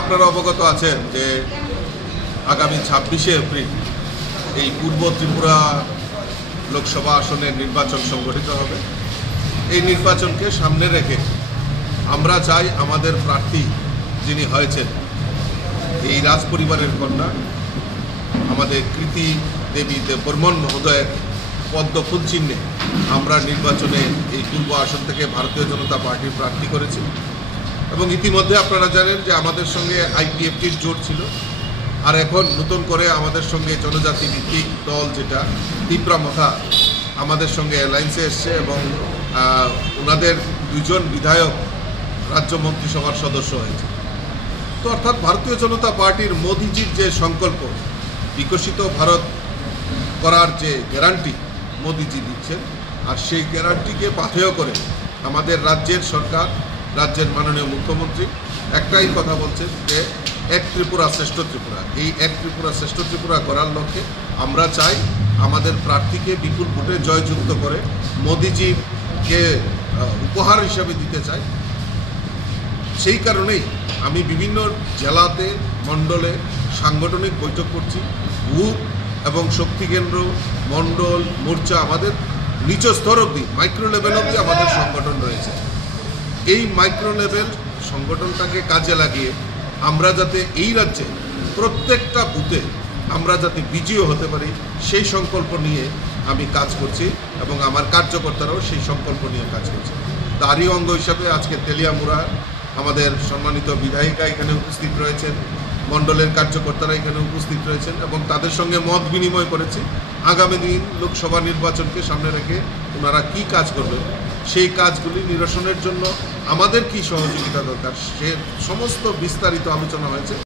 আপনারা অবগত আছেন যে আগামী 26শে এপ্রিল এই পূর্ব ত্রিপুরা লোকসভা আসনের নির্বাচন সংগঠিত হবে। এই নির্বাচনকে সামনে রেখে আমরা চাই আমাদের প্রার্থী যিনি হয়েছেন এই রাজ পরিবারের কন্যা আমাদের কৃতি দেবী দেববর্মন মহোদয়ের পদ্ম ফুল চিহ্নে আমরা নির্বাচনে এই পূর্ব আসন থেকে ভারতীয় জনতা পার্টির প্রার্থী করেছি। এবং ইতিমধ্যে আপনারা জানেন যে আমাদের সঙ্গে আইপিএফটির জোট ছিল, আর এখন নতুন করে আমাদের সঙ্গে জনজাতি ভিত্তিক দল যেটা তীব্রামথা আমাদের সঙ্গে অ্যালায়েন্সে এসছে এবং ওনাদের দুজন বিধায়ক রাজ্য মন্ত্রিসভার সদস্য হয়েছে। তো অর্থাৎ ভারতীয় জনতা পার্টির মোদিজির যে সংকল্প বিকশিত ভারত করার যে গ্যারান্টি মোদিজি দিচ্ছেন, আর সেই গ্যারান্টিকে পাথেয় করে আমাদের রাজ্যের সরকার, রাজ্যের মাননীয় মুখ্যমন্ত্রী একটাই কথা বলছেন যে এক ত্রিপুরা শ্রেষ্ঠ ত্রিপুরা। এই এক ত্রিপুরা শ্রেষ্ঠ ত্রিপুরা করার লক্ষ্যে আমরা চাই আমাদের প্রার্থীকে বিপুল ভোটে জয়যুক্ত করে মোদিজিকে উপহার হিসাবে দিতে চাই। সেই কারণেই আমি বিভিন্ন জেলাতে মণ্ডলে সাংগঠনিক বৈঠক করছি। বুথ এবং শক্তি কেন্দ্র, মণ্ডল, মোর্চা, আমাদের নিচ স্তর অবধি মাইক্রো লেভেল অবধি আমাদের সংগঠন রয়েছে। এই মাইক্রো লেভেল সংগঠনটাকে কাজে লাগিয়ে আমরা যাতে এই রাজ্যে প্রত্যেকটা বুথে আমরা যাতে বিজয়ী হতে পারি সেই সংকল্প নিয়ে আমি কাজ করছি এবং আমার কার্যকর্তারাও সেই সংকল্প নিয়ে কাজ করছে। তারই অঙ্গ হিসাবে আজকে তেলিয়ামুড়া আমাদের সম্মানিত বিধায়িকা এখানে উপস্থিত রয়েছেন, মণ্ডলের কার্যকর্তারা এখানে উপস্থিত রয়েছেন এবং তাদের সঙ্গে মত বিনিময় করেছি আগামী দিন লোকসভা নির্বাচনকে সামনে রেখে ওনারা কী কাজ করবেন, সেই কাজগুলি নিরসনের জন্য আমাদের কী সহযোগিতা দরকার সে সমস্ত বিস্তারিত আলোচনা হয়েছে।